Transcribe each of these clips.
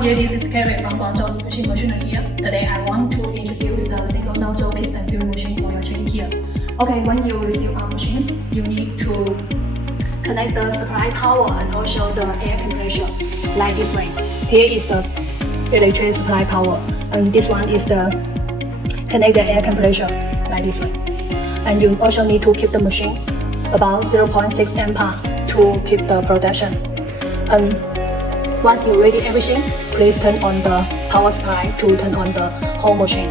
dear, this is Carrie from Guangzhou SIPUXIN machinery here. Today I want to introduce the single nozzle piston filling machine for your checking here. Okay, when you receive our machines, you need to connect the supply power and also the air compressor like this way. Here is the electric supply power, and this one is the connect the air compressor like this way. And you also need to keep the machine about 0.6 ampere to keep the production. And once you ready everything, please turn on the power supply to turn on the whole machine.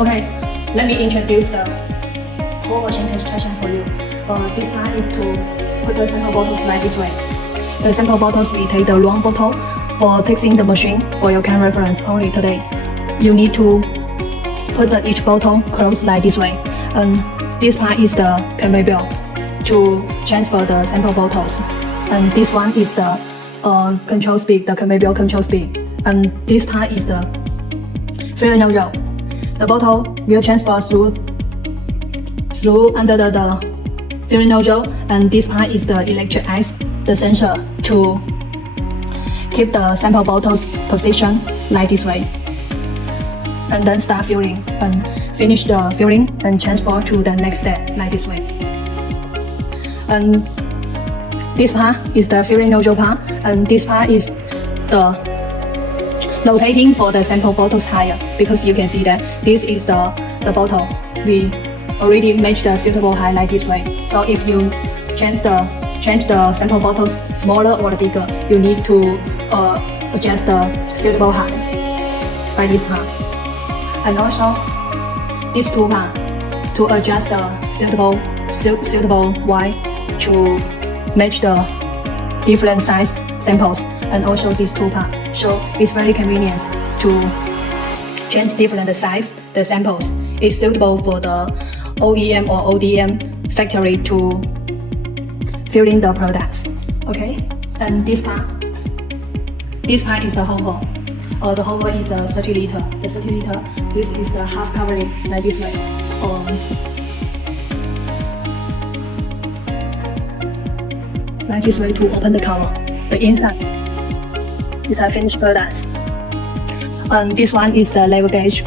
Okay, let me introduce the whole machine construction for you. This part is to put the sample bottles like this way. The sample bottles, we take the long bottle for fixing the machine for your can reference only today. You need to put each bottle close like this way. And this part is the conveyor belt to transfer the sample bottles. And this one is the control speed, the conveyor belt control speed. And this part is the filling nozzle. The bottle will transfer through under the filling nozzle, and this part is the electric ice, the sensor to keep the sample bottles position like this way. And then start filling and finish the filling and transfer to the next step like this way. And this part is the filling nozzle part, and this part is the rotating for the sample bottles higher, because you can see that this is the bottle. We already match the suitable height like this way. So if you change the sample bottles smaller or bigger, you need to adjust the suitable height by this part. And also these two parts to adjust the suitable wide to match the different size samples, and also these two parts. So it's very convenient to change different size the samples. It's suitable for the OEM or ODM factory to filling the products. Okay, and this part is the hopper. The hopper is the 30 liter. The 30 liter, this is the half covering like this way. Like this way to open the cover. The inside is a finished product. And this one is the level gauge.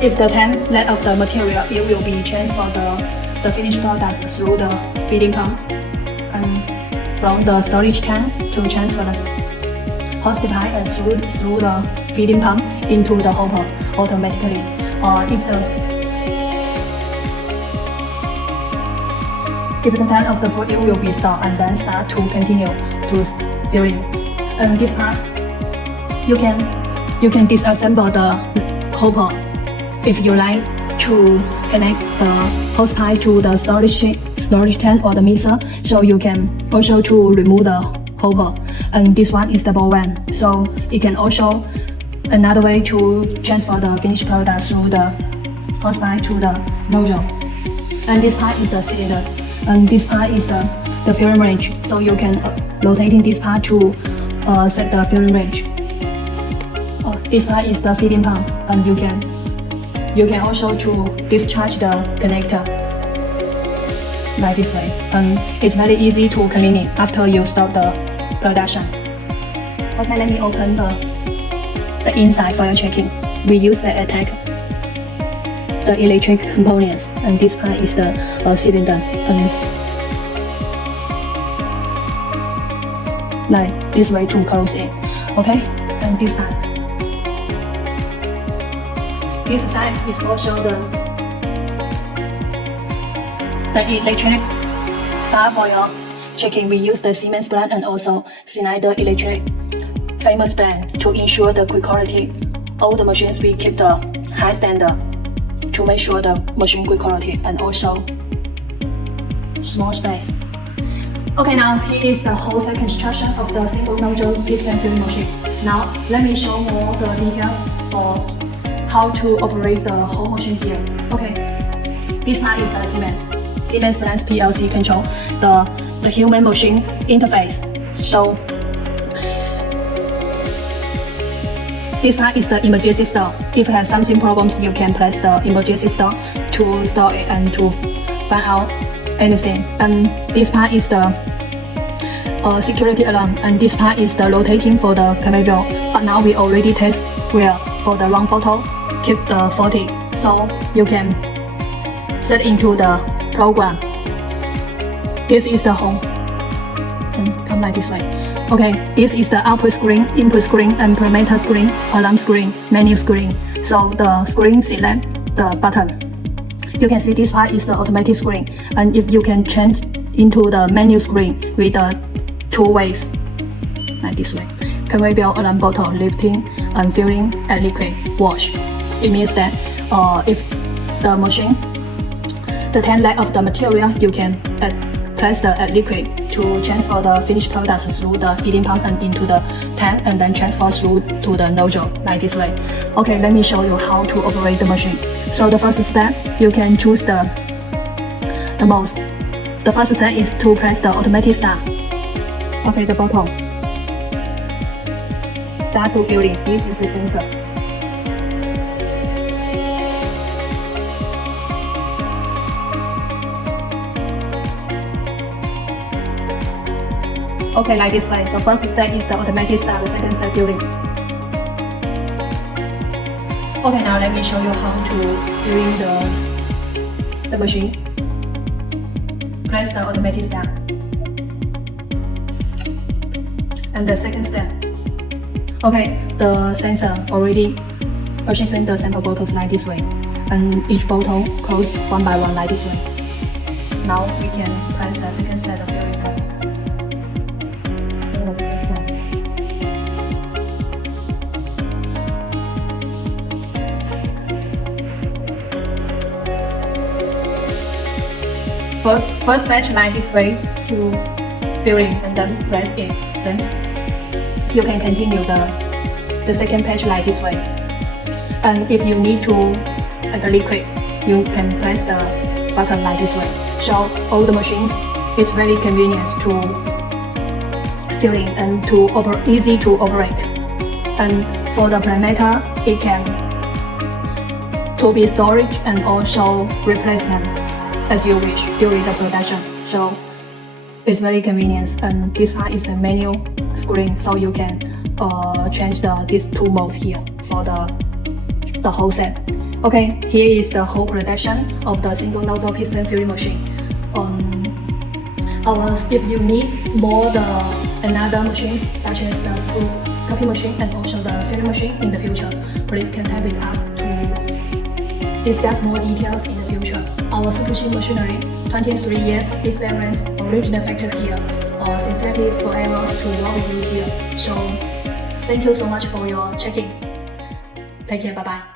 If the tank lack of the material, it will be transferred the finished product through the feeding pump, and from the storage tank to transfer the hose pipe and through the feeding pump into the hopper automatically. If the tank of the food, it will be stopped and then start to continue to filling. And this part, you can disassemble the hopper if you like to connect the hose pipe to the storage tank or the mixer. So you can also to remove the hopper. And this one is the ball one, so it can also another way to transfer the finished product through the hose pipe to the nozzle. And this part is the cylinder, and this part is the filling range, so you can rotating this part to set the filling range. This part is the feeding pump, and you can also to discharge the connector like this way. And it's very easy to clean it after you stop the production. Okay, let me open the inside for your checking. We use the attack, the electric components, and this part is the cylinder, and like this way to close it. Okay, and this side. This side is also the electric part for your checking. We use the Siemens brand and also Schneider Electric famous brand to ensure the quick quality. All the machines we keep the high standard to make sure the machine quick quality and also small space. Okay, now here is the whole set construction of the single nozzle piston filling machine. Now let me show more the details for how to operate the whole machine here. Okay, this part is a Siemens brand PLC control the human machine interface. So this part is the emergency stop. If you have something problems, you can press the emergency stop to stop it and to find out anything. And this part is the security alarm, and this part is the rotating for the conveyor belt. But now we already test where for the round bottle keep the 40, so you can set into the program. This is the home, and come like this way. Okay, this is the output screen, input screen, and parameter screen, alarm screen, menu screen. So the screen select the button. You can see this part is the automatic screen, and if you can change into the menu screen with the 2 ways, like this way. Conveyor belt, alarm bottle, lifting and filling and liquid wash. It means that if the machine, the tank lack of the material, you can press the liquid to transfer the finished products through the feeding pump and into the tank, and then transfer through to the nozzle, like this way. Okay, let me show you how to operate the machine. So the first step, you can choose the mode. The first step is to press the automatic start. Okay, the bottle. Start to filling. This is the sensor. Okay, like this way. The first step is the automatic start, the second step filling. Okay, now let me show you how to fill in the machine. Press the automatic start. And the second step. Okay, the sensor already purchasing the sample bottles like this way, and each bottle closed one by one like this way. Now we can press the second step of filling. First batch like this way to filling, and then press it. Then you can continue the second batch like this way. And if you need to add the liquid, you can press the button like this way. So all the machines, it's very convenient to filling and easy to operate. And for the parameter, it can to be storage and also replacement as you wish during the production. So it's very convenient. And this part is the menu screen, so you can change these 2 modes here for the whole set. Okay, here is the whole production of the single nozzle piston filling machine. If you need more another machines such as the screw copy machine and also the filling machine in the future, please contact with us to discuss more details in the future. Our SIPUXIN machinery, 23 years experience, original factory here, sincerely forever to work with you here. So thank you so much for your checking. Take care, bye bye.